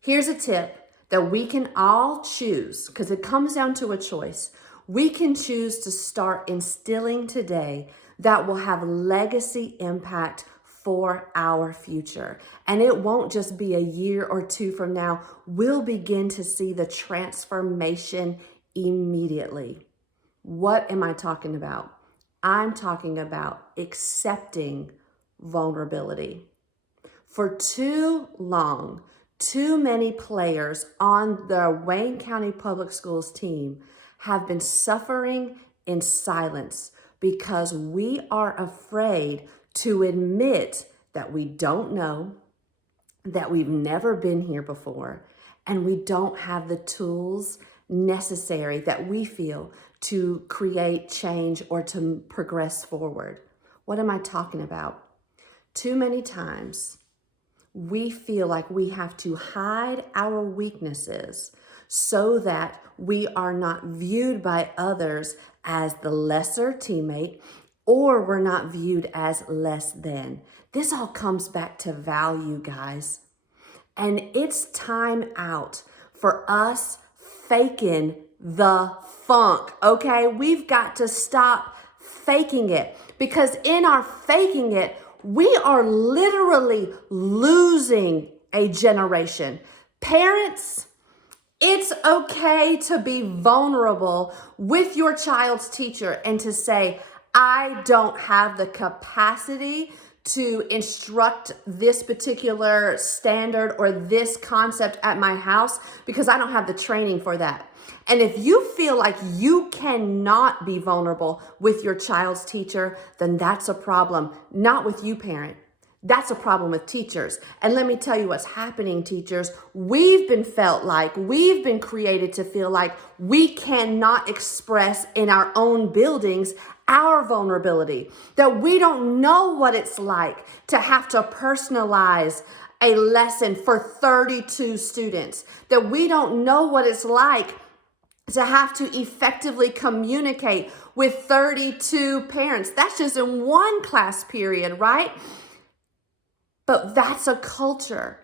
Here's a tip that we can all choose, because it comes down to a choice. We can choose to start instilling today that will have legacy impact for our future. And it won't just be a year or two from now. We'll begin to see the transformation immediately. What am I talking about? I'm talking about accepting vulnerability. For too long, too many players on the Wayne County Public Schools team have been suffering in silence because we are afraid to admit that we don't know, that we've never been here before, and we don't have the tools necessary that we feel to create change or to progress forward. What am I talking about? Too many times, we feel like we have to hide our weaknesses so that we are not viewed by others as the lesser teammate, or we're not viewed as less than. This all comes back to value, guys. And it's time out for us faking the funk, okay? We've got to stop faking it, because in our faking it, we are literally losing a generation. Parents, it's okay to be vulnerable with your child's teacher and to say, I don't have the capacity to instruct this particular standard or this concept at my house because I don't have the training for that. And if you feel like you cannot be vulnerable with your child's teacher, then that's a problem, not with you, parent. That's a problem with teachers. And let me tell you what's happening, teachers. We've been created to feel like we cannot express in our own buildings our vulnerability, that we don't know what it's like to have to personalize a lesson for 32 students, that we don't know what it's like to have to effectively communicate with 32 parents. That's just in one class period, right? But that's a culture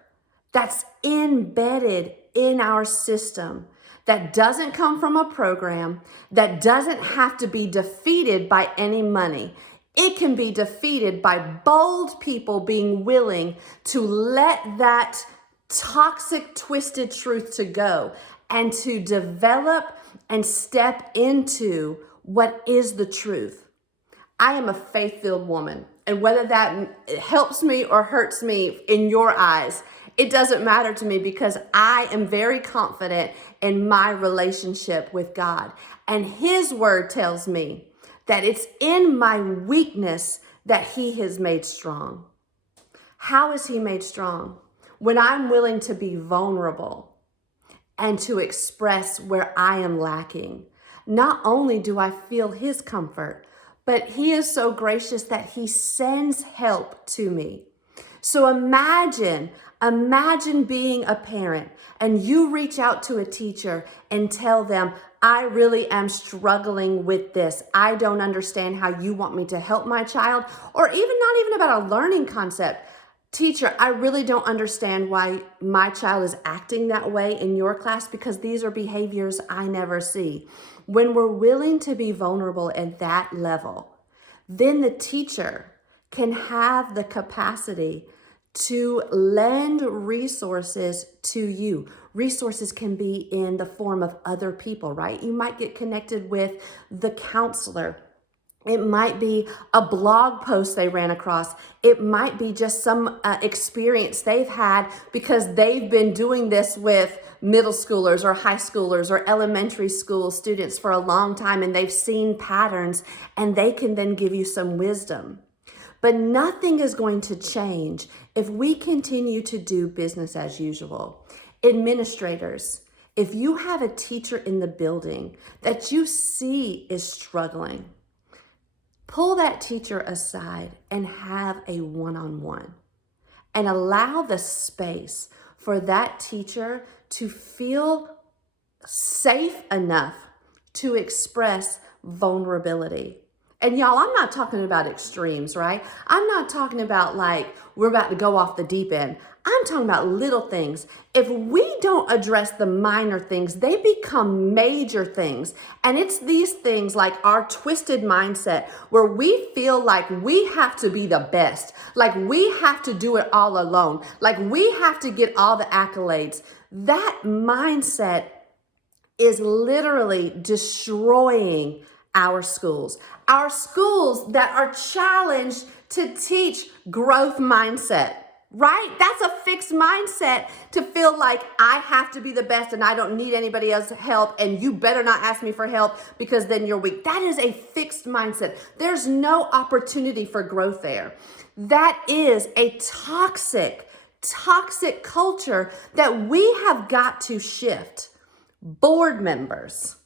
that's embedded in our system that doesn't come from a program, that doesn't have to be defeated by any money. It can be defeated by bold people being willing to let that toxic, twisted truth to go and to develop and step into what is the truth. I am a faith-filled woman, and whether that helps me or hurts me in your eyes, it doesn't matter to me, because I am very confident in my relationship with God. And His word tells me that it's in my weakness that He has made strong. How is He made strong? When I'm willing to be vulnerable and to express where I am lacking. Not only do I feel His comfort, but He is so gracious that He sends help to me. So imagine being a parent and you reach out to a teacher and tell them, I really am struggling with this. I don't understand how you want me to help my child, or even not even about a learning concept. Teacher, I really don't understand why my child is acting that way in your class, because these are behaviors I never see. When we're willing to be vulnerable at that level, then the teacher can have the capacity to lend resources to you. Resources can be in the form of other people, right? You might get connected with the counselor. It might be a blog post they ran across. It might be just some experience they've had because they've been doing this with middle schoolers or high schoolers or elementary school students for a long time, and they've seen patterns, and they can then give you some wisdom. But nothing is going to change if we continue to do business as usual. Administrators, if you have a teacher in the building that you see is struggling, pull that teacher aside and have a one-on-one and allow the space for that teacher to feel safe enough to express vulnerability. And y'all, I'm not talking about extremes, right? I'm not talking about like we're about to go off the deep end. I'm talking about little things. If we don't address the minor things, they become major things. And it's these things like our twisted mindset where we feel like we have to be the best, like we have to do it all alone, like we have to get all the accolades. That mindset is literally destroying our schools. Our schools that are challenged to teach growth mindset, right? That's a fixed mindset to feel like I have to be the best and I don't need anybody else's help and you better not ask me for help because then you're weak. That is a fixed mindset. There's no opportunity for growth there. That is a toxic culture that we have got to shift. Board members,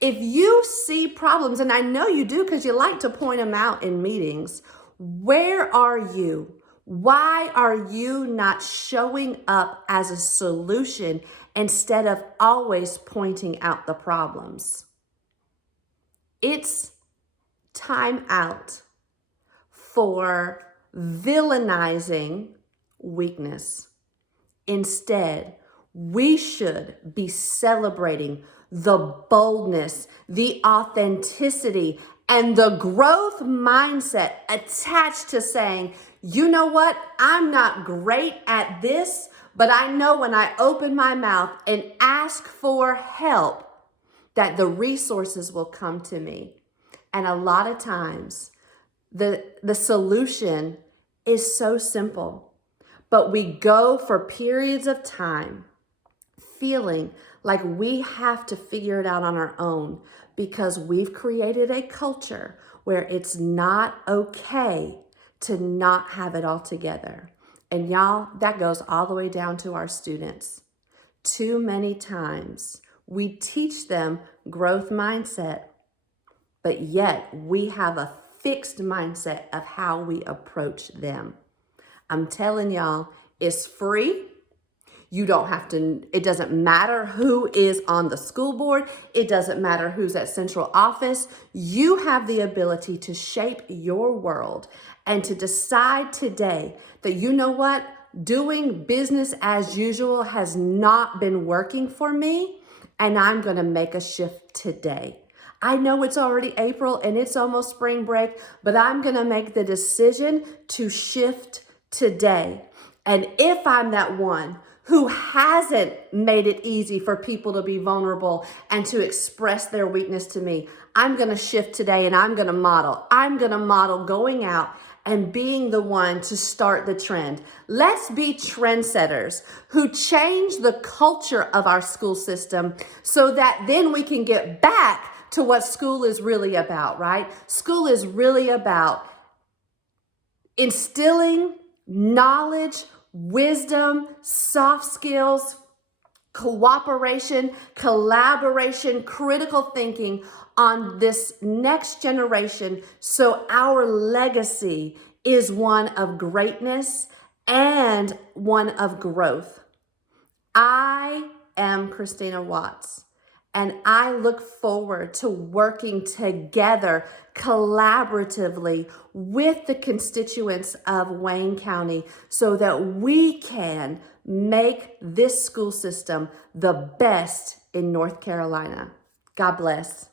if you see problems, and I know you do because you like to point them out in meetings, where are you? Why are you not showing up as a solution instead of always pointing out the problems? It's time out for villainizing weakness. Instead, we should be celebrating the boldness, the authenticity, and the growth mindset attached to saying, you know what? I'm not great at this, but I know when I open my mouth and ask for help, that the resources will come to me. And a lot of times, the solution is so simple, but we go for periods of time feeling like we have to figure it out on our own because we've created a culture where it's not okay to not have it all together. And y'all, that goes all the way down to our students. Too many times we teach them growth mindset, but yet we have a fixed mindset of how we approach them. I'm telling y'all, it's free. You don't have to, it doesn't matter who is on the school board. It doesn't matter who's at central office. You have the ability to shape your world and to decide today that, you know what, doing business as usual has not been working for me, and I'm going to make a shift today. I know it's already April and it's almost spring break, but I'm going to make the decision to shift today. And if I'm that one who hasn't made it easy for people to be vulnerable and to express their weakness to me, I'm going to shift today and I'm going to model. I'm going to model going out and being the one to start the trend. Let's be trendsetters who change the culture of our school system so that then we can get back to what school is really about, right? School is really about instilling knowledge, wisdom, soft skills, cooperation, collaboration, critical thinking on this next generation so our legacy is one of greatness and one of growth. I am Christina Watts, and I look forward to working together collaboratively with the constituents of Wayne County so that we can make this school system the best in North Carolina. God bless.